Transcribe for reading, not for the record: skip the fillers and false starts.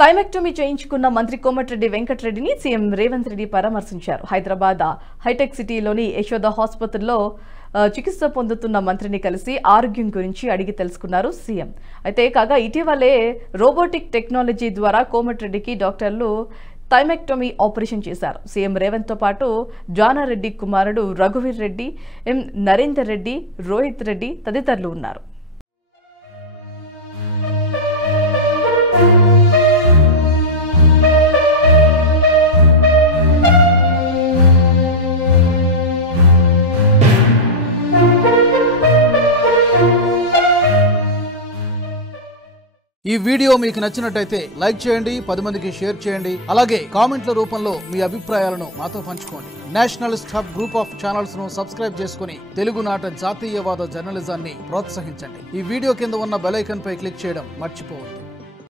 Thymectomy చేయించుకున్న మంత్రి Komatireddy వెంకటరెడ్డిని CM Revanth Reddy పరామర్శించారు. హైదరాబాద్ హైటెక్ సిటీలోని యశోద హాస్పిటల్లో చికిత్స పొందుతున్న మంత్రిని కలిసి ఆరోగ్యం గురించి అడిగి తెలుసుకున్నారు సీఎం. అయితే కాగా ఇటీవలే రోబోటిక్ టెక్నాలజీ ద్వారా కోమటిరెడ్డికి డాక్టర్లు థైమెక్టమీ ఆపరేషన్ చేశారు. సీఎం రేవంత్ తో పాటు జానారెడ్డి కుమారుడు రఘువీర్ రెడ్డి, ఎం నరేందర్ రెడ్డి, రోహిత్ రెడ్డి తదితరులు ఉన్నారు. ఈ వీడియో మీకు నచ్చినట్టయితే లైక్ చేయండి, 10 మందికి షేర్ చేయండి. అలాగే కామెంట్ల రూపంలో మీ అభిప్రాయాలను మాతో పంచుకోండి. Nationalist hub group of channels ను సబ్స్క్రైబ్ చేసుకుని తెలుగునాట జాతీయవాద జర్నలిజాన్ని ప్రోత్సహించండి. ఈ వీడియో కింద ఉన్న బెల్ ఐకాన్ పై క్లిక్ చేయడం మర్చిపోవద్దు.